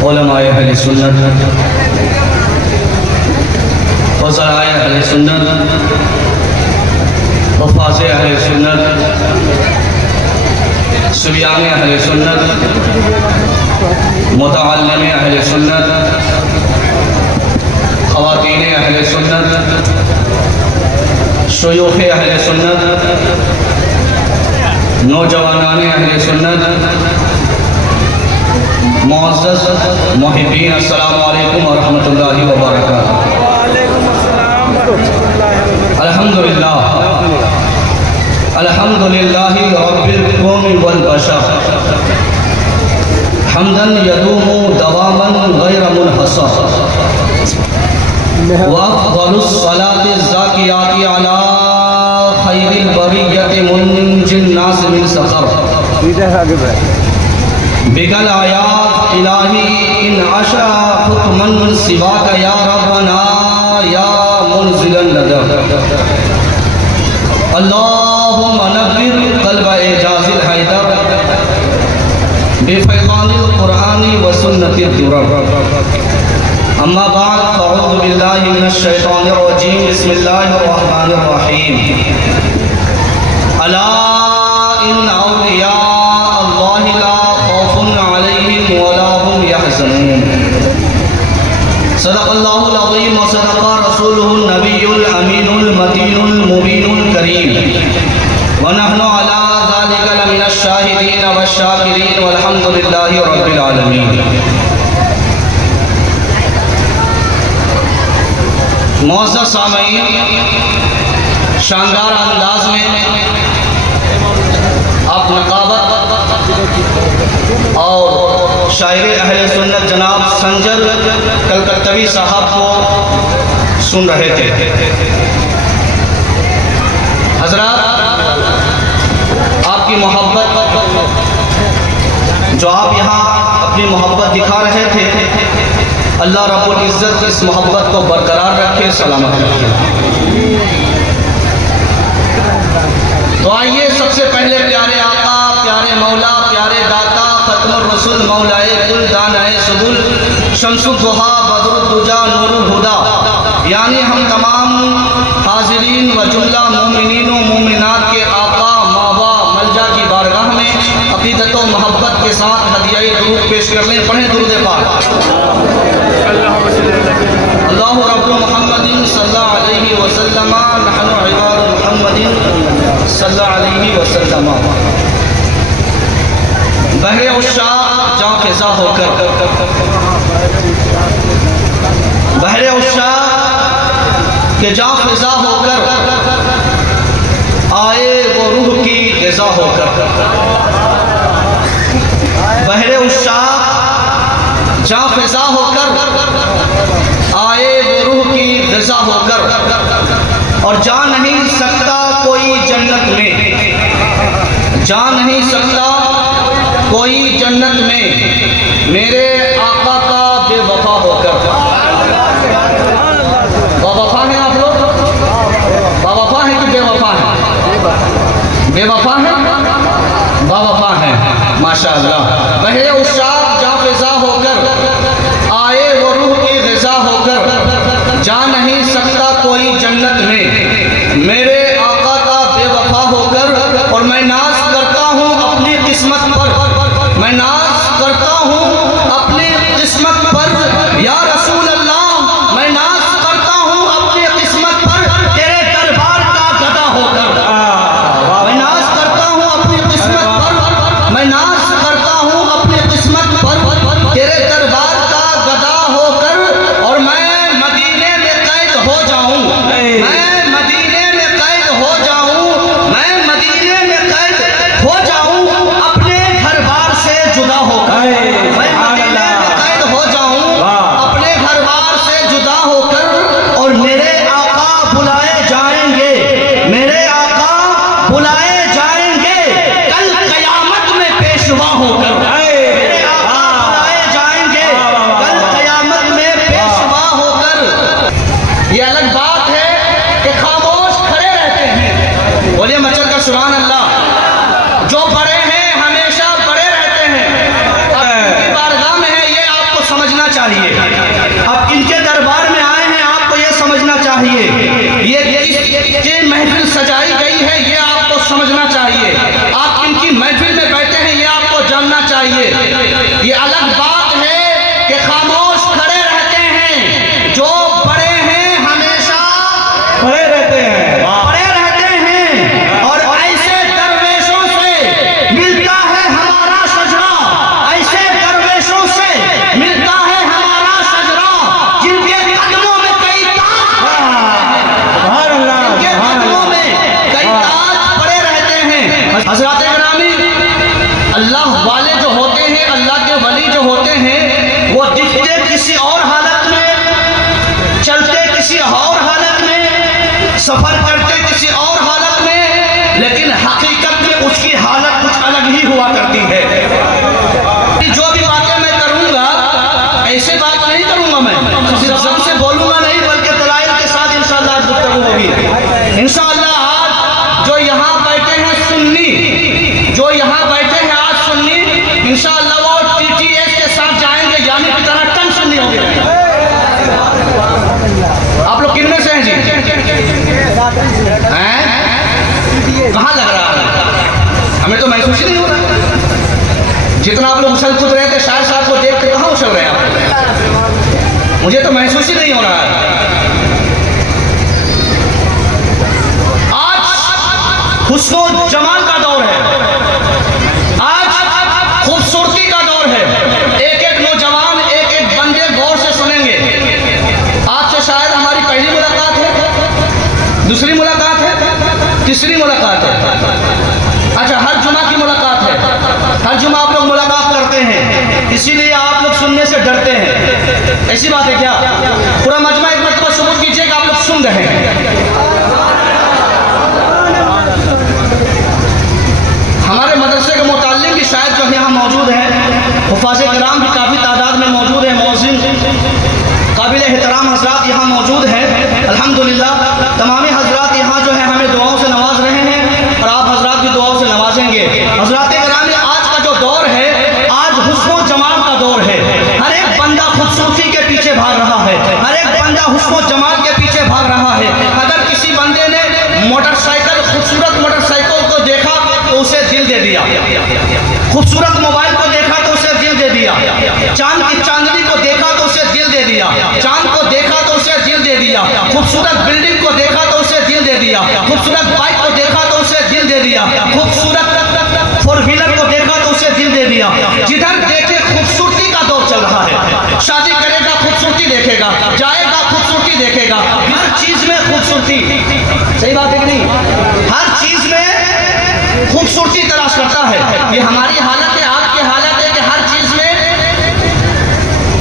उलमाए अहले सुन्नत, फ़ज़लाए अहले सुन्नत, हुफ़ाज़े अहले सुन्नत, सुबियाने अहले सुन्नत, मुतअल्लिमे अहले सुन्नत, ख़वातीने अहले सुन्नत, शुयूख़े अहले सुन्नत, नौजवानाने अहले सुन्नत, मुअज़्ज़ज़ मुहिब्बीन, अस्सलामु अलैकुम व रहमतुल्लाहि व बरकातुहू। अल्हम्दुलिल्लाह अल्हम्दुलिल्लाहि रब्बिल कौमि वल बशर हम्दन यदूमु दवामन गैर मुनहसर व अफ़ज़लुस सलाति ज़ाकियाति अला खैरिल बरिय्यति मुनजिन नास मिन सक़र बिगल आयात इलाही इन आशा हुक्मन सिवाका या रब्बना या मुनज़िलन नदर अल्लाहुम्मा नव्विर क़ल्ब एजाज़िल हैदर बिफ़ैज़ानिल क़ुरआनी व सुन्नतिद दुरर। अम्मा बाद फ़अऊज़ु बिल्लाहि मिनश शैतानिर रजीम बिस्मिल्लाहिर रहमानिर रहीम। अला इन्ना औलिया अल्लाहि ला खौफुन अलैहिम व ला हुम यहज़नून। सदक़ल्लाहुल अज़ीम व सदक़ा रसूलुहुन नबियुल अमीनुल मतीनुल मुबीनुल करीम व नहनु अला ज़ालिका लमिनश शाहिदीन वश शाकिरीन वल्हम्दुलिल्लाहि रब्बिल आलमीन। मौज़ूद सामईन, शानदार अंदाज में आप नक़ाबत और शायर अहले सुन्नत जनाब संजर कलकत्तवी साहब को सुन रहे थे। हज़रात, आपकी मोहब्बत जो आप यहाँ अपनी मोहब्बत दिखा रहे थे, अल्लाह रब्बुल इज़्ज़त इस मोहब्बत को बरकरार रखे, सलामत रखे। तो आइए सबसे पहले प्यारे आका, प्यारे मौला, प्यारे दाता, खत्मुर रसूल, मौलाए कुल, दानाए सुबुल, शम्सुद दुहा, बदरुद दुजा, नूरुल हुदा, यानी हम तमाम हाजिरीन व जुमला मोमिनीन व मोमिनात के आका, मावा, मलजा की बारगाह में अक़ीदत व मोहब्बत के साथ हदिया दुरूद पेश कर लें। पढ़ें दुरूद पाक। अल्लाहु रब्बु मुहम्मदिन सल्लल्लाहु अलैहि वसल्लम, नहनु इबादु मुहम्मदिन सल्लल्लाहु अलैहि वसल्लम। बहरे उश्शाक़ जाँ फ़िज़ा होकर, बहरे उश्शाक़ के जाँ फ़िज़ा होकर आए वो रूह की ग़िज़ा होकर। बहरे उश्शाक़ जाँ फ़िज़ा होकर आए वो रूह की ग़िज़ा होकर, और जा नहीं सकता कोई जन्नत में, जा नहीं सकता कोई जन्नत में मेरे आका का बेवफा होकर। बावफा हैं आप लोग? बावफा हैं कि बेवफा हैं? बेवफा हैं, बावफा हैं, माशाअल्लाह। बहरे उश्शाक़ जाँ फ़िज़ा होकर आए वो रूह की ग़िज़ा होकर, जा नहीं सकता कोई जन्नत में मेरे आका का बेवफा होकर। और मैं नाज़ करता हूँ अपनी किस्मत पर, मैं नाज़ करता हूँ अपनी किस्मत पर, या रसूल अल्लाह, मैं नाज़ करता हूँ अपनी किस्मत पर तेरे दरबार का गदा होकर। मैं नाज़ करता हूँ अपनी किस्मत पर, मैं नाज़ करता हूँ चाहिए, ये महफिल सजाई गई है ये आपको समझना चाहिए। आप किनकी महफिल में बैठे हैं ये आपको जानना चाहिए। ये अलग बात है कि खामोश खड़े रहते हैं, जो बड़े हैं हमेशा खड़े रहते हैं, बड़े रहते हैं। और ऐसे दरवेशों से मिलता है हमारा शजरा, ऐसे दरवेशों से मिलता है हमारा शजरा, जिनके कदमों में कई हज़रात गिरामी, अल्लाह वाले जो होते हैं, अल्लाह के वली जो होते हैं, वो दिखते किसी और हालत में, चलते किसी और हालत में, सफर करते किसी और हालत में, लेकिन हकीकत में उसकी हालत कुछ अलग ही हुआ करती है। जो भी बातें मैं करूंगा ऐसे बात नहीं करूंगा, मैं सिर्फ सबसे बोलूंगा नहीं बल्कि दलाइल के साथ इंशाअल्लाह आज गुफ्तगू होगी। इंशाअल्लाह आज जो यहाँ बैठे हैं सुन्नी, जो यहाँ बैठे हैं आज सुन्नी, इंशाअल्लाह वो टीटीएस के साथ जाएंगे, यानी की तरह टन सुन्नी होंगे। आप लोग किनमें से हैं जी? हैं? कहाँ लग रहा है? हमें तो महसूस ही नहीं हो रहा। जितना आप लोग उछल कूद रहे थे शायद साहब को देख के कहाँ उछल रहे हैं आप? मुझे तो महसूस ही नहीं हो रहा है। हुस्न जमाल का दौर है, आज खूबसूरती का दौर है। एक एक नौजवान, एक एक बंदे गौर से सुनेंगे। आपसे शायद हमारी पहली मुलाकात है, दूसरी मुलाकात है, तीसरी मुलाकात है। अच्छा, हर जुमा की मुलाकात है, हर जुमा आप लोग मुलाकात करते हैं, इसीलिए आप लोग सुनने से डरते हैं। ऐसी बात है क्या? पूरा मजमा एक मरतबा सबूत कीजिए कि आप लोग सुन रहे हैं। हमारे मदरसे के मुताल्लिम भी शायद जो यहाँ मौजूद हैं, हुफ़ाज़ किराम भी काफ़ी तादाद में मौजूद हैं, मौज़िन काबिल एहतराम हज़रात यहाँ मौजूद हैं। अल्हम्दुलिल्लाह तमाम हज़रात यहाँ जो है हमें दुआओं से नवाज रहे हैं और आप हज़रात भी दुआओं से नवाजेंगे। हज़रात किराम, आज का जो दौर है, आज हुस्न जमाल का दौर है। हर एक बंदा खूबसूरती के पीछे भाग रहा है, हर एक बंदा हुस्न जमाल के पीछे भाग रहा है। अगर किसी बंदे ने मोटरसाइकिल, खूबसूरत मोटरसाइकिल को देखा तो उसे दिल दे दिया, खूबसूरत मोबाइल को देखा तो उसे दिल दे दिया, चांद की चांदनी को देखा तो उसे दिल दे दिया, चांद को देखा तो उसे दिल दे दिया, खूबसूरत बिल्डिंग को देखा तो उसे दिल दे दिया, खूबसूरत बाइक को देखा तो उसे दिल दे दिया, खूबसूरत फोर व्हीलर को देखा तो उसे दिल दे दिया। जिधर देखे खूबसूरती का दौर चल रहा है। शादी करेगा खूबसूरती देखेगा, जाएगा खूबसूरती देखेगा, हर चीज में खूबसूरती। सही बात है कि नहीं? हर चीज में खूबसूरती तलाश करता है। ये हमारी हालत है, आपकी हालत है कि हर चीज में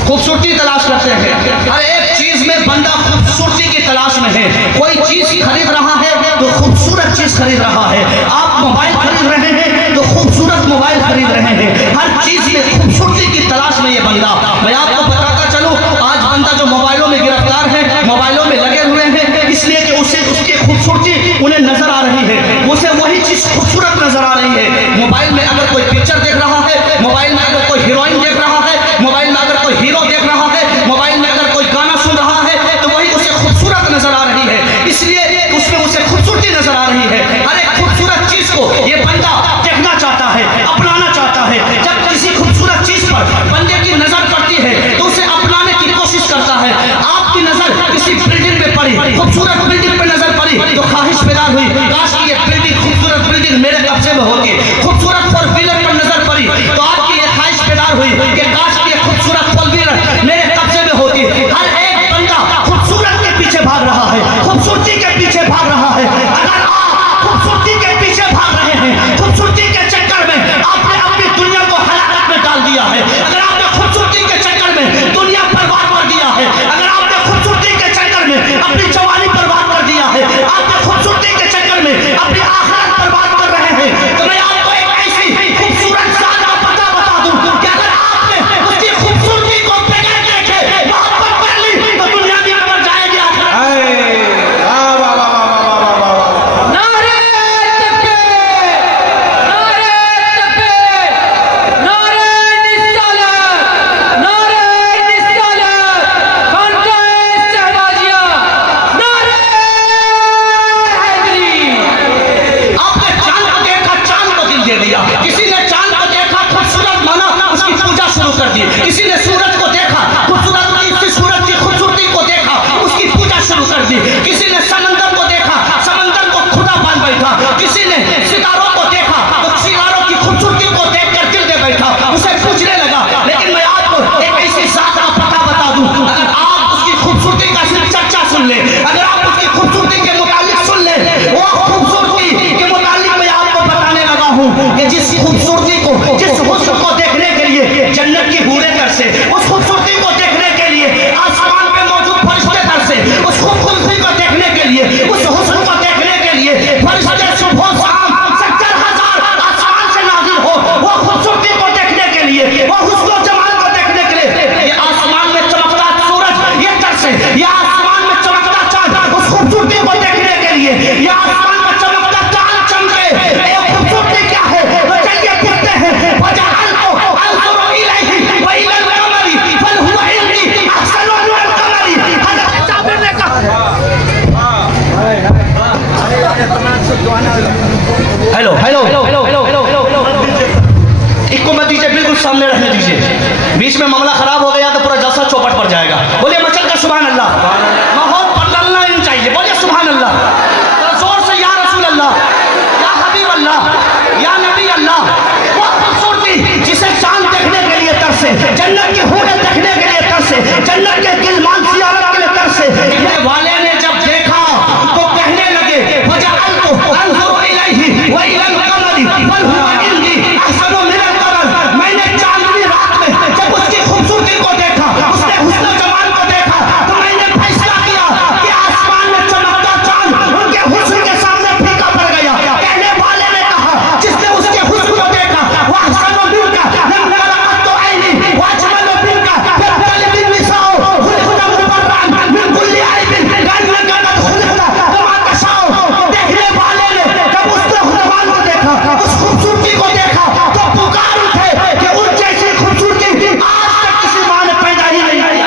खूबसूरती तलाश करते हैं। हर एक चीज में बंदा खूबसूरती की तलाश में है। कोई चीज खरीद रहा है तो खूबसूरत चीज खरीद रहा है। आप मोबाइल खरीद रहे हैं तो खूबसूरत मोबाइल खरीद रहे हैं। हर चीज में खूबसूरती की तलाश में ये बंदा। मैं आपको बताता चलूं, आज बंदा जो मोबाइलों में गिरफ्तार है, मोबाइलों में लगे हुए हैं, इसलिए कि उसे उसकी खूबसूरती उन्हें नजर आ रही है, उसे वही चीज खूबसूरत नजर आ रही है। मोबाइल में अगर कोई पिक्चर देख रहा है, मोबाइल में अगर कोई हीरोइन देख रहा है, मोबाइल में अगर कोई हीरो देख रहा है, मोबाइल में अगर कोई गाना सुन रहा है, तो वही उसे खूबसूरत नजर आ रही है, इसलिए उसमें उसे खूबसूरती नजर आ रही है। हर एक खूबसूरत चीज को ये बंदा देखना चाहता है, अपनाना चाहता है। जब किसी खूबसूरत चीज पर बंदे की नजर पड़ती है तो उसे अपनाने की कोशिश करता है। आपकी नजर किसी बिल्डिंग में पड़ी, खूबसूरत बिल्डिंग पे नजर पड़ी तो ख्वाहिश पैदा हुई, काश ये बिल्डिंग, खूबसूरत बिल्डिंग मेरे कब्जे में होती। खूबसूरत फोर व्हीलर पर नजर पड़ी तो आपकी ये ख्वाहिश पैदा हुई कि किसी ने सूरज को देखा, सूरज की खूबसूरती को देखा, उसकी पूजा शुरू कर दी। किसी ने समंदर को देखा, समंदर को खुदा मान बैठा। किसी ने सितारों को देखा तो सितारों की खूबसूरती को देखकर दिल दे बैठा, उसे पूछने लगा। लेकिन मैं आपको एक ऐसी जात का पता बता दूं, अगर आप उसकी खूबसूरती का सिर्फ चर्चा सुन ले, अगर आप उसकी खूबसूरती के मुतालिक सुन ले, वो खूबसूरती के मुतालिक मैं आपको बताने लगा हूं कि जिस खूबसूरती को, जिस हुस्न को देखने के लिए जन्नत की हूरें तरसे, उस खूबसूरती को देखने के लिए आसमान पे मौजूद फरिश्ते तरसे, उस खूबसूरती को देखने के लिए, उस हुस्न को देखने के लिए फरिश्ते सुबह शाम 70,000 आसमान से नाज़िल हो, वो खूबसूरती को देखने के लिए, वो हुस्न और जमाल को देखने के लिए ये आसमान में चमकता सूरज ये तरसे, ये आसमान में चमकता चांद उस खूबसूरती को देखने के लिए, ये आसमान में चमकता चांद चमके। ये खूबसूरती क्या है? तो चलिए देखते हैं। वजअल को अंजुरु इलैहि व इलल कमरी फल हुवा इंदी अहसनु मिनल कमरी। हज़रत जाबिर ने कहा, हेलो हेलो इसको मत दीजिए, बिल्कुल सामने रहने दीजिए। बीच में मामला खराब हो गया तो पूरा जलसा चौपट पड़ जाएगा। बोलिए मचल का सुभान अल्लाह। माहौल बदलना ही चाहिए। बोलिए सुभान अल्लाह। तो जोर से या रसूल अल्लाह, या हबीब अल्लाह, या नबी अल्लाह। वो खूबसूरती जिसे चांद देखने के लिए तरसे, जन्नत की हूरें देखने के लिए तरसे, जन्नत के गिलमान ज़ियारत के लिए तरसे, ये वाले ने जब देखा तो कहने लगे वजअल को अंजुरु इलैहि व इलल कमरी फल हुवा इंदी अहसनु मिनल कमर। मैंने चांदनी रात में जब उसकी खूबसूरती को देखा, उसके हुस्न जमाल को देखा, तो मैंने फैसला किया कि आसमान में चमकता चांद उनके हुस्न के सामने फीका पड़ गया। कहने वाले ने कहा जिसने उसके हुस्न को देखा वो अहसनु मिनका लम रअत ऐनी व अजमल मिनका फिर कलबी निसाओ खुदा मुबर्रअन मिन कुल्ली ऐबिन गन्नका कद खुलिक़ता कमा तशाओ। देखने वाले ने जब उसके जमाल को देखा, उस खूबसूरती को देखा तो पुकार उठे कि उस जैसी खूबसूरती आज तक किसी माँ ने पैदा ही नहीं की।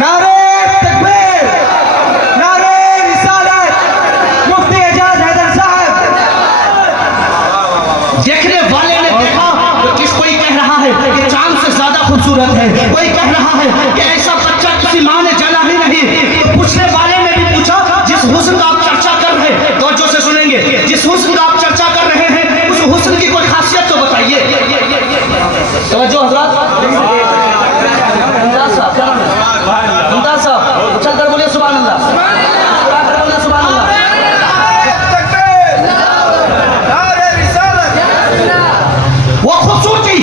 नारे तकबीर, नारे रिसालत, मुफ्ती एजाज हैदर साहब। देखने वाले ने देखा तो कोई कह रहा है कि चांद से ज्यादा खूबसूरत है, कोई कह रहा है कि ऐसा बच्चा किसी माँ ने जाना ही नहीं। तो पूछने वाले ने भी पूछा जिस हुस्न का आप चर्चा कर रहे हैं, तवज्जो से सुनेंगे, जिस हुस्न का आप चर्चा कर रहे हैं उस हुस्न की कोई खासियत तो बताइए। तवज्जो हजरात। मुमताज साहब चलकर बोलिए सुभान अल्लाह। बोलिए सुभान अल्लाह। वो खूबसूरती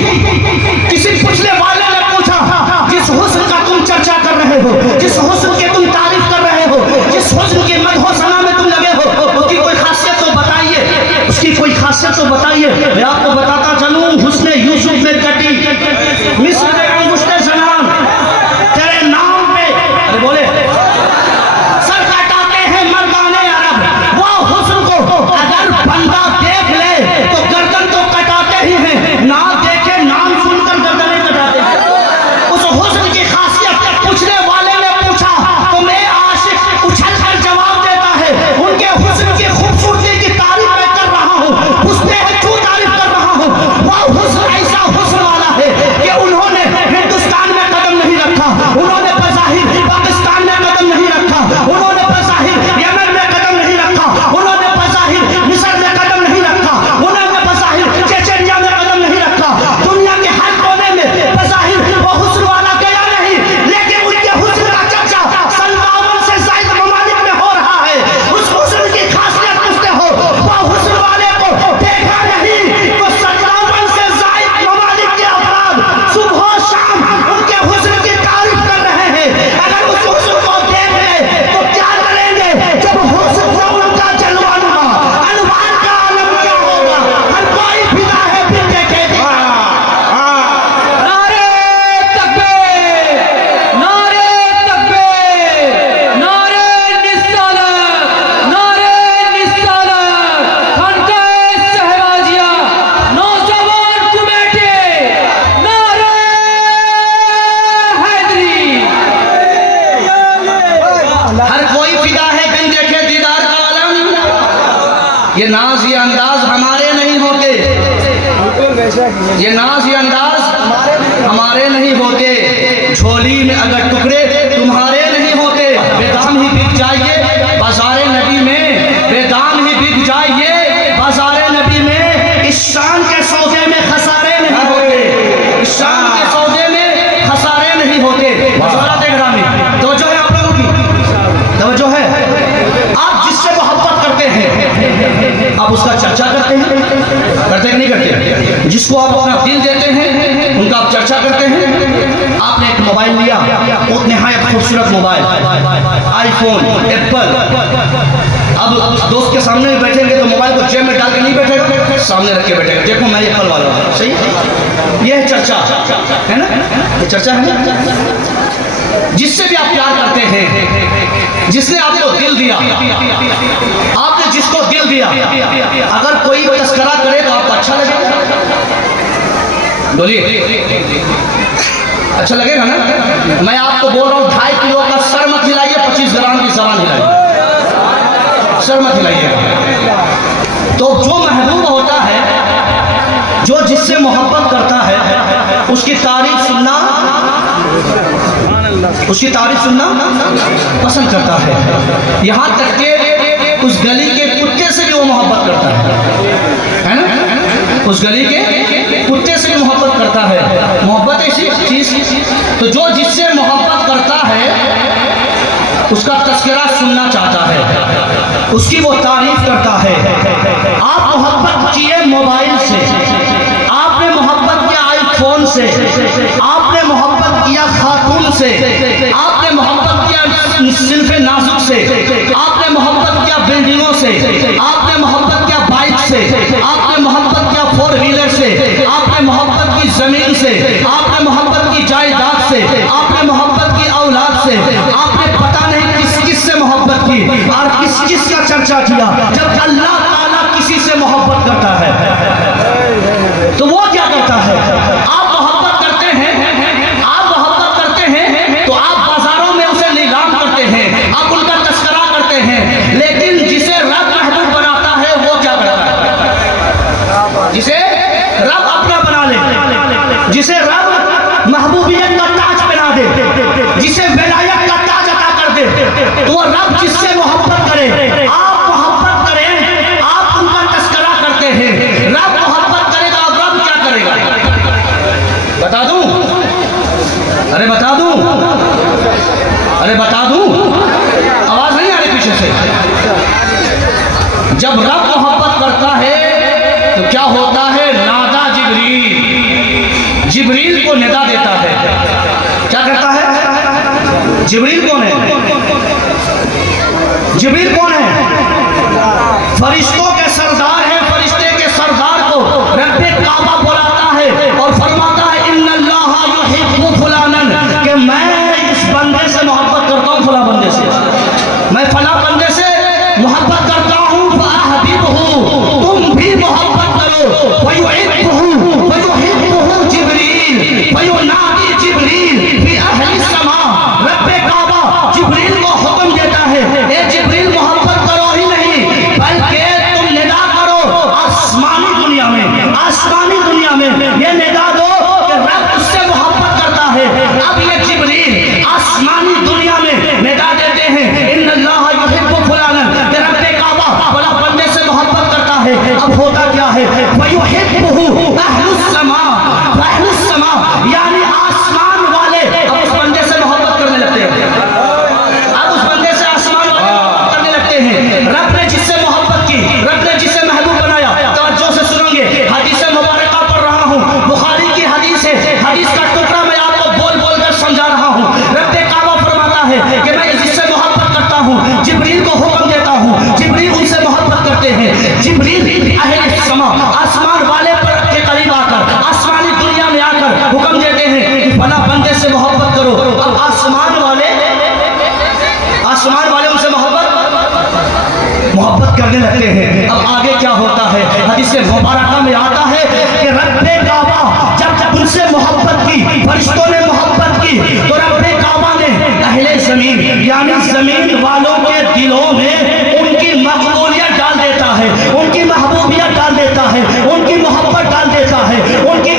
किसी पूछने वाले ने पूछा जिस हुस्न का तुम चर्चा कर रहे हो, जिस हुस्न की तुम तारीफ कर रहे हो, जिस हुस्न की मदहो सना में तुम लगे हो, उसकी कोई खासियत तो बताइए, उसकी कोई खासियत तो बताइए। मैं आपको बताता चलूं, हुस्न यूसुफ में कटी मिस्र में अंगुष्ठे सलाम तेरे नाम पे बोले सर कटाते हैं मर्दाने अरब। वो हुस्न को अगर बंदा देख ले तो गर्दन तो कटाते ही हैं, ना देखे नाम सुनकर गर्दनें कटाते हैं। उस हुस्न की खासियत पूछने वाले ने पूछा तो मैं आशिक उछल कर जवाब देता है उनके हुस्न की खूबसूरती की तारीफ मैं कर रहा हूँ, उसने क्यों तारीफ कर रहा हूँ। वो हुस्न ऐसा हुस्न वाला है कि उन्होंने हिंदुस्तान में कदम नहीं रखा, उन्होंने बज़ाहिर पाकिस्तान में कदम नहीं रखा, उन्होंने बज़ाहिर यमन में कदम नहीं रखा, उन्होंने बज़ाहिर मिस्र में कदम नहीं रखा, उन्होंने बज़ाहिर चेचनिया में कदम नहीं रखा। दुनिया के हर कोने में बज़ाहिर वो हुस्न वाला गया नहीं, लेकिन उनके हुस्न का चर्चा 57 से ज़ायद ममालिक में हो रहा है। उस हुस्न की खासियत पूछते हो, वो हुस्न वाले को देखा नहीं तो 57 से ज़ायद ममालिक के अफराद सुबह शाम उनके हुस्न की तारीफ कर रहे हैं। अगर उस हुस्न को देख ले तो क्या करेंगे जब हुस्न से उनका जलवानुमा अनवार का आलम क्या होगा। हर कोई फिदा है फिर देखेगा। नारे तकबीर, नारे तकबीर, नारे निस्सलात, नारे निस्सलात। खानकाह शहबाजिया नौजवान कमेटी नारे हैदरी। हर कोई फिदा है बिन देखे दीदार का आलम। ये नाज ये अंदाज हमारे नहीं होते, ये नाज ये अंदाज हमारे नहीं होते, झोली में अगर टुकड़े तुम्हारे नहीं होते। बेदाम ही बिक जाइए बाजारे नबी में, बेदाम ही बिक जाइए बाजारे नबी में। इस शान के सौदे में खसारे नहीं होते, इस शान के सौदे में खसारे नहीं होते। तवज्जो है आप लोगों की, तवज्जो है। आप जिससे मोहब्बत करते हैं आप उसका चर्चा करते हैं, करते कि नहीं करते? जिसको आप अपना दिल देते हैं उनका आप चर्चा करते हैं। आपने एक मोबाइल लिया, बहुत निहायत खूबसूरत मोबाइल, आईफोन, एप्पल। अब दोस्त के सामने भी बैठेंगे तो मोबाइल को जेब में डाल के नहीं बैठेगा, सामने रख के बैठेगा, देखो मैं एप्पल वाला हूँ। सही, यह चर्चा है ना, ये चर्चा है ना। जिससे भी आप प्यार करते हैं, जिसने आपको दिल दिया, आपने जिसको दिल दिया, अगर कोई तस्करा करे तो आपको अच्छा लगेगा? बोलिए, अच्छा लगेगा ना? मैं आपको बोल रहा हूँ 2.5 किलो का सर मत हिलाइए, 25 ग्राम की जबान हिलाइए, सर मत हिलाइएगा। तो जो महबूब होता है, जो जिससे मोहब्बत करता है, उसकी तारीफ सुनना, उसकी तारीफ सुनना पसंद करता है। यहाँ तक कि उस गली के कुत्ते से भी वो मोहब्बत करता है ना? उस गली के कुत्ते से भी मोहब्बत करता है। मोहब्बत ऐसी चीज, तो जो जिससे मोहब्बत करता है उसका तस्करा सुनना चाहता है, उसकी वो तारीफ करता है। आप मोहब्बत किए मोबाइल से, आपने मोहब्बत किया आईफोन से, आपने मोहब्बत किया खातून से, आपने मोहब्बत किया सिल्फे नाजुक से, आपने मोहब्बत किया बिल्डिंगों से, आपने मोहब्बत किया बाइक से, आपने मोहब्बत किया 4 व्हीलर से, आपने मोहब्बत की जमीन से, आपने मोहब्बत की जायदाद से, आपने मोहब्बत की औलाद से, आपने पता नहीं किस किस से मोहब्बत की और किस किस का चर्चा किया। जब अल्लाह ताला किसी से मोहब्बत करता है तो वो क्या करता है? आप मोहब्बत करते हैं, आप मोहब्बत करते हैं तो आप बाजारों में उसे नीलाम करते हैं, आप उनका तस्करा करते हैं। लेकिन जिसे रब महबूब बनाता है वो क्या करता है? जिसे रब अपना बना ले, जिसे रब महबूबियत का ताज पहना दे, जिसे विलायत का ताज अता कर दे, तो वो रब जिससे मोहब्बत करे, आप मोहब्बत करें, आप उनका तस्करा करते हैं। रब मोहब्बत करेगा और रब क्या करेगा? बता दूं? अरे बता दूं, अरे बता दूं, आवाज नहीं आ रही पीछे से। जब रब मोहब्बत करता है तो क्या होता है? नादा जिब्रील, जिब्रील को निदा देता है। क्या कहता है? जिब्रील कौन है? जिब्रील कौन है? फरिश्तों के सरदार है। फरिश्ते के सरदार को रब्बे काबा बुलाता है और फरमाता है इन्नल्लाह युहिब्बु फुलानन, कि मैं इस बंदे से मोहब्बत करता हूँ, फला बंदे से, मैं फला बंदे से मोहब्बत करता हूँ। फअहबिबहु, तुम भी मोहब्बत करो। वयुहिब्बुहु वयुहिब्बुहु जिब्रील वयुनादी जिब्रील फी अहली समा, रब्बे काबा जिब्रील को हुक्म देता है, ए जिब्रील मोहब्बत करो ही नहीं बल्कि तुम निदा करो आसमानी दुनिया में, आसमानी दुनिया में ये निदा दो कि रब उससे मोहब्बत करता है। अब ये जिब्रील आसमानी दुनिया में निदा देते हैं इन्नल्लाह युहिब्बु फुलानन, कि रब्बे काबा बड़ा बंदे से मोहब्बत करता है। अब होता क्या है? वयुहिब्बुहु अहलुस समा, अहलुस समा यानी आसमान वाले अब उस बंदे से मोहब्बत करने लगते हैं। अब उस बंदे से आसमान वाले मोहब्बत करने लगते हैं। रब ने जिससे मोहब्बत की, रब ने जिसे महबूब बनाया, तवज्जो से सुनेंगे, हदीस मुबारका पढ़ रहा हूँ, बुखारी की हदीस है, हदीस का टुकड़ा मैं आपको बोल बोल कर समझा रहा हूँ। रब्बे काबा फरमाता है कि मैं जिससे मोहब्बत करता हूँ, जिब्रील को हुक्म देता हूँ, जिब्रील उनसे मोहब्बत करते हैं। जिब्रील अहले समा, आसमान वाले पर के करीब आकर, आसमानी दुनिया में आकर हुक्म देते हैं कि फला बंदे से मोहब्बत करो। अब आसमान वाले उनसे मोहब्बत करने लगते हैं। अब आगे क्या होता है? हदीस मुबारका में आता है कि रब्बे काबा जब उनसे मोहब्बत की, फरिश्तों ने मोहब्बत की, तो रब्बे काबा ने अहले जमीन यानी जमीन वालों के दिलों में उनकी मकबूलियत डाल देता है, उनकी महबूबियत डाल देता है, उनकी मोहब्बत डाल देता है, उनकी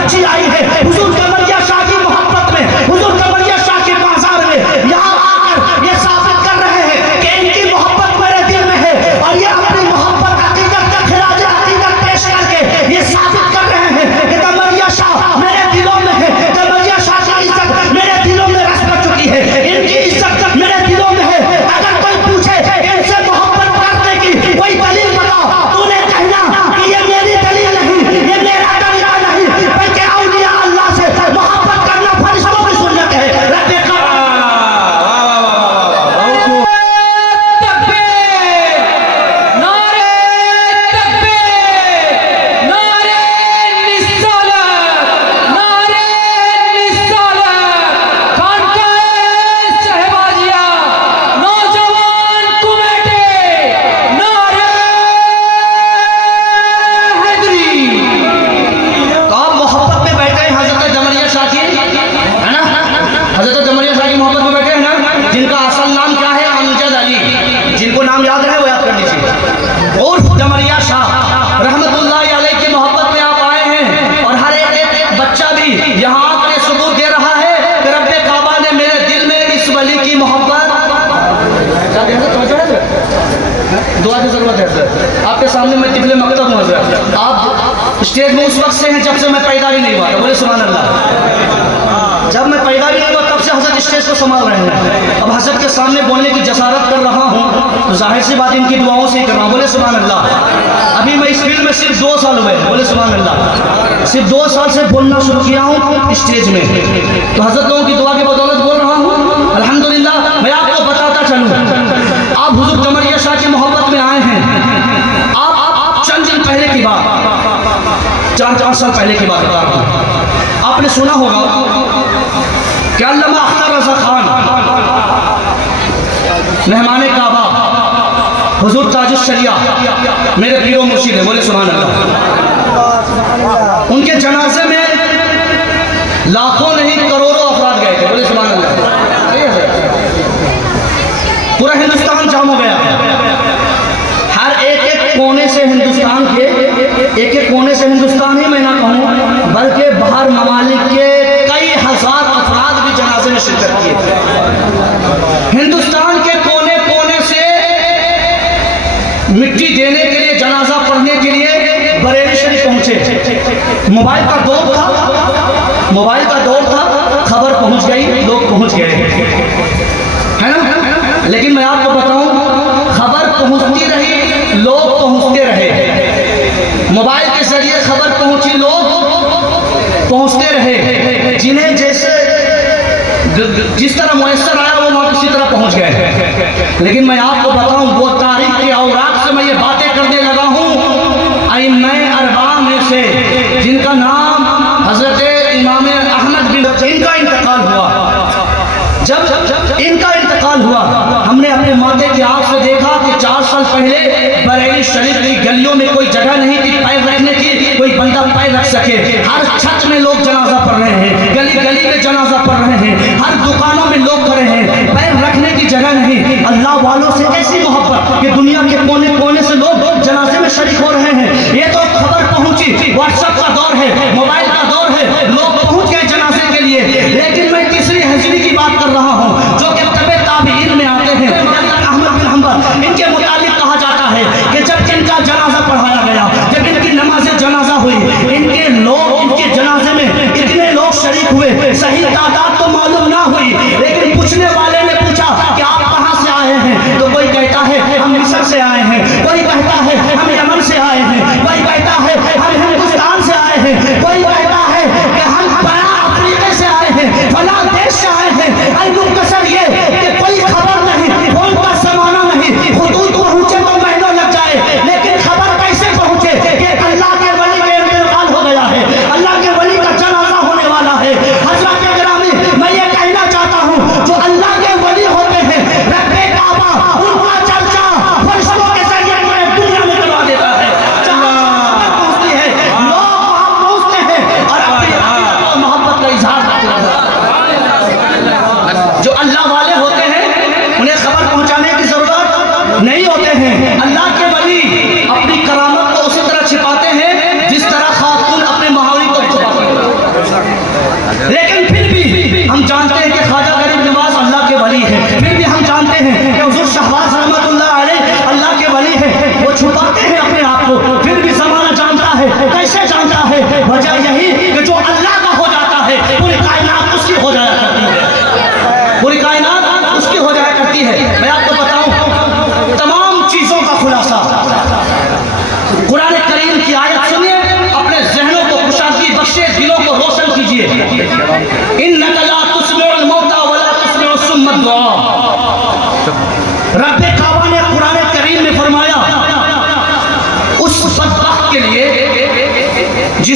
बच्ची आई है हुजूर कमरिया शाह की मोहब्बत में, हुजूर कमरिया शाह के बाजार में यहाँ आकर ये साबित कर रहे हैं कि इनकी मोहब्बत मेरे दिल में है, और ये अपनी मोहब्बत अकीदत का खिराज अकीदत पेश करके ये साबित कर रहे हैं कि कमरिया शाह मेरे दिलों में है, कमरिया शाह की इज्जत मेरे दिलों में रस कर चुकी है, इनकी इज्जत मेरे दिलों में है। अगर कोई पूछे इनसे मोहब्बत करने की कोई दलील बताओ, तूने कहना कि ये मेरी दलील नहीं, ये मेरा तरीका नहीं, बल्कि औलिया अल्लाह से मोहब्बत करना फरिश्तों की सुन्नत है। रब्बे दुआ की जरूरत है सर। आपके सामने मैं तिफले मकतब हूँ हज़रत। आप स्टेज में उस वक्त से हैं जब से मैं पैदा भी नहीं हुआ था, बोले सुभान अल्लाह। जब मैं पैदा भी नहीं हुआ तब से हज़रत स्टेज को संभाल रहे हैं। अब हज़रत के सामने बोलने की जसारत कर रहा हूँ तो जाहिर सी बात इनकी दुआओं से ही कर रहा हूँ, बोले सुभान अल्लाह। अभी मैं इस फील्ड में सिर्फ 2 साल हुए, बोले सुभान अल्लाह। सिर्फ 2 साल से बोलना शुरू किया हूँ स्टेज में, तो हज़रत लोगों की दुआ की बदौलत बोल रहा हूँ अल्हम्दुलिल्लाह। मैं आपको बताता चलूँ, आप हुजूर कमरिया शाह की मोहब्बत में आए हैं। आप चंद दिन पहले की बात, 4 साल पहले की बात बता रहा हूँ। आपने सुना होगा कि अल्लामा अख्तर रज़ा खान मेहमान काबा हुजूर ताजुश शरिया मेरे पीरो मुर्शिद है, बोले सुभान अल्लाह। उनके जनाजे में लाखों नहीं करोड़ों अफराद गए थे, बोले सुभान अल्लाह। पूरा हिंदुस्तान जाम हो गया, हर एक कोने से हिंदुस्तान के एक कोने से हिंदुस्तान ही मैं ना कहूँ बल्कि बाहर ममालिक के कई हजार अफराद भी जनाजे में शिरकत किए। हिंदुस्तान के कोने कोने से मिट्टी देने के लिए, जनाजा पढ़ने के लिए बरेली शरीफ पहुंचे। मोबाइल का दौर था, मोबाइल का दौर था, खबर पहुंच गई, लोग पहुंच गए, है ना। लेकिन मैं आपको बताऊं, खबर पहुंचती रही, लोग पहुंचते रहे। मोबाइल के जरिए खबर पहुंची, लोग पहुंचते रहे। जिन्हें जैसे जिस तरह मुयस्सर आया वो वहां किसी तरह पहुंच गए। लेकिन मैं आपको बताऊं, वो तारीख के औरात से मैं ये बातें करने लगा हूं, अइम्मा अरबा में से जिनका नाम हजरत इमाम अहमद बिन, इनका इंतकाल हुआ। जब इनका इंतकाल हुआ, हमने अपने माथे की आंख से देखा कि 4 साल पहले बरेली शरीफ की गलियों में कोई जगह नहीं थी पैर रखने की, कोई बंदा पैर रख सके। हर छत में लोग जनाजा पढ़ रहे हैं, गली गली में जनाजा पढ़ रहे हैं, हर दुकानों में लोग खड़े हैं, पैर रखने की जगह नहीं। अल्लाह वालों से ऐसी मोहब्बत कि दुनिया के कोने कोने से लोग जनाजे में शरीक हो रहे हैं। ये तो खबर पहुंची, व्हाट्सएप का दौर है, मोबाइल का दौर है, लोग पहुंच गए जनाजे के लिए। लेकिन मैं तीसरी हिजरी की बात कर रहा हूँ जो कि तबे ताबीन में आते हैं। अहमद बिन हंबल, इनके मुतालिक कहा जाता है कि जब इनका जनाजा पढ़ाया गया, जब इनकी नमाज जनाजा हुई, इनके लोग इनके जनाजे में इतने लोग शरीक हुए, सही तादाद तो मालूम ना हुई, लेकिन पूछने वाले ने पूछा कि आप कहाँ से आए हैं, तो कोई कहता है हम मिस्र से आए हैं, कोई कहता है हम यमन से आए हैं, कोई कहता है हम हिंदुस्तान से आए हैं, कोई कहता है कि हम बड़ा अफ्रीका से आए हैं, फला देश से आए हैं। अलमुख्तसर ये कि कोई खबर नहीं, फोन का जमाना नहीं, हुदूद पहुंचे तो महीनों लग जाए, लेकिन खबर कैसे पहुंचे कि अल्लाह के वली का इंतकाल हो गया है, अल्लाह के वली का जनाजा होने वाला है। हज़रत गिरामी, मैं ये कहना चाहता हूँ, जो अल्लाह के वली होते हैं, रब्बे काबा उनका चर्चा फरिश्तों के जरिए पूरे दुनिया में करवा देता है। पहुंचती है, लोग वहां पहुंचते हैं और अपनी मोहब्बत का इजहार करते हैं। जो अल्लाह वाले होते हैं उन्हें खबर पहुंचाने की जरूरत नहीं होते हैं। अल्लाह के वली अपनी करामत को उसी तरह छिपाते हैं जिस तरह खातून अपने महावरी को छुपाते हैं।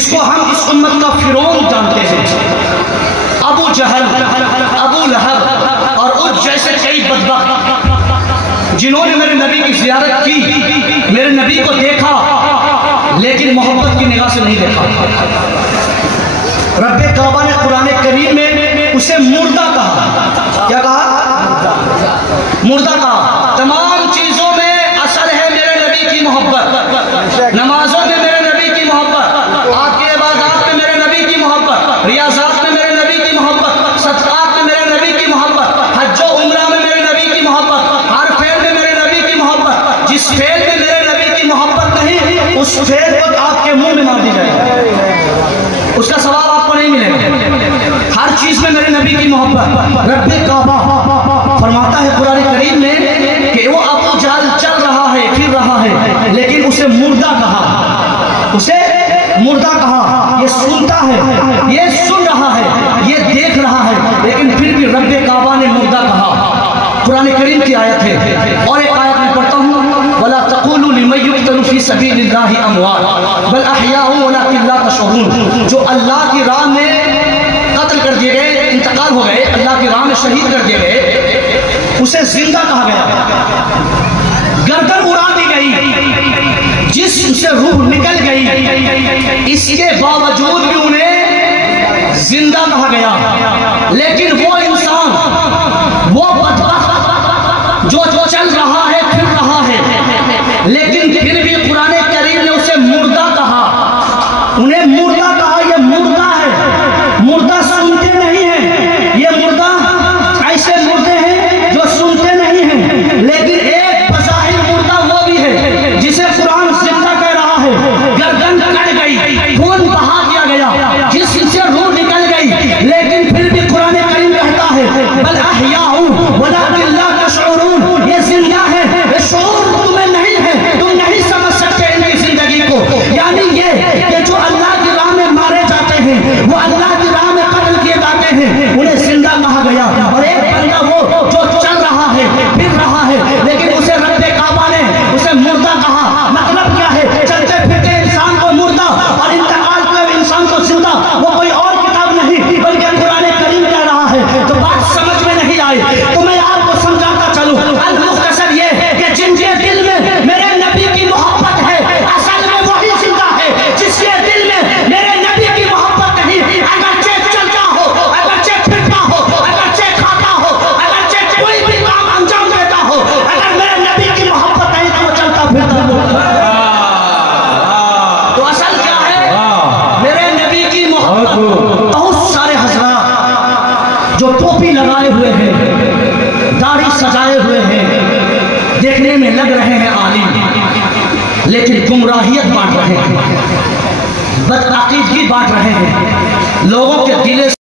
जिसको हम इस उम्मत का फिरौन जानते हैं, अबू जहल, अबू लहब और उस जैसे कई बदबख्त जिन्होंने मेरे नबी की ज़ियारत की, मेरे नबी को देखा लेकिन मोहब्बत की निगाह से नहीं देखा। रब्बे काबा ने कुरान करीम में उसे मुर्दा कहा। क्या कहा? मुर्दा कहा। तमाम चीजों में असल है मेरे नबी की मोहब्बत, नमाजों में मेरे नबी की मोहब्बत, आपके इबादत में मेरे नबी की मोहब्बत, रियाज़ात में मेरे नबी की मोहब्बत, सदक़ात में मेरे नबी की मोहब्बत, हज व उम्रा में मेरे नबी की मोहब्बत, हर फेल में मेरे नबी की मोहब्बत। जिस फेल में मेरे नबी की मोहब्बत नहीं, उस फेल को आपके मुंह में मार दी जाएगी, उसका सवाब आपको नहीं मिलेगा। हर चीज में मेरे नबी की मोहब्बत। रब्बे काबा फरमाता है कुरान करीम में कि वो अबू जहल चल रहा है, फिर रहा है, लेकिन उसे मुर्दा कहा, उसे मुर्दा कहा। ये सुनता है, ये सुन रहा है, ये देख रहा है, लेकिन फिर भी रब्बे काबा ने मुर्दा कहा। कुरान करीम की आयत है। और एक आयत में पढ़ता हूँ, वला तक़ूलू लिमन युक़्तलू फ़ी सबीलिल्लाहि अमवात बल अहयाउ वलाकिन ला तशऊरून। जो अल्लाह की राह में कत्ल कर दिए गए, इंतकाल हो गए, अल्लाह की राह में शहीद कर दिए गए, उसे जिंदा कहा गया, गर्दन उड़ा दी गई, जिस्म से रूह निकल गई, इसके बावजूद भी उन्हें जिंदा कहा गया। लेकिन वो इंसान, वो बदबख्त जो चल रहा है, फिर रहा है, लेकिन फिर भी कुरान करीम ने उसे मुर्दा कहा, उन्हें मुर्दा कहा। ये मुर्दा है, मुर्दा सुनते नहीं है, ये मुर्दा ऐसे मुर्दे हैं जो सुनते नहीं हैं, लेकिन एक बज़ाहिर मुर्दा वो भी है जिसे कुरान जिंदा कह रहा है। गर्दन कट गई, खून बहा दिया गया, जिससे रूह निकल गई, लेकिन फिर भी कुरान करीम कहता है बल अहयाउ वलाकिन ला तशऊरून। ये जिंदा है, ये शऊर तुम्हें नहीं है, तुम नहीं समझ सकते इनकी जिंदगी को। यानी ये कि जो अल्लाह की राह में मारे जाते हैं, वो अल्लाह की राह में कत्ल किए जाते हैं, उन्हें जिंदा कहा गया। और एक बंदा वो जो चल रहा है, फिर रहा है, लेकिन उसे रब्बे काबा ने उसे मुर्दा कहा। मतलब क्या है? चलते फिरते इंसान को मुर्दा और इंतकाल के इंसान को जिंदा, वो कोई और किताब नहीं बल्कि कुरान करीम कह रहा है। तो बात समझ में नहीं आई तो मैं आपको समझाता चलूं। अल मुख्तसर ये कि जिनके दिल में मेरे नबी की मोहब्बत है, असल में वही जिंदा है। जिसके दिल में मेरे नबी की मोहब्बत नहीं, अगरचे चलता हो, अगरचे फिरता हो, अगरचे खाता हो, अगरचे कोई भी काम अंजाम देता हो, अगर मेरे नबी की मोहब्बत नहीं तो वो चलता फिरता हो। तो असल क्या है? मेरे नबी की मोहब्बत। बहुत सारे हज़रात जो टोपी लगाए हुए हैं, दाढ़ी सजाए हुए हैं, देखने में लग रहे हैं आलिम, लेकिन गुमराहियत बांट रहे हैं, बदअकीदगी बांट रहे हैं, लोगों के दिल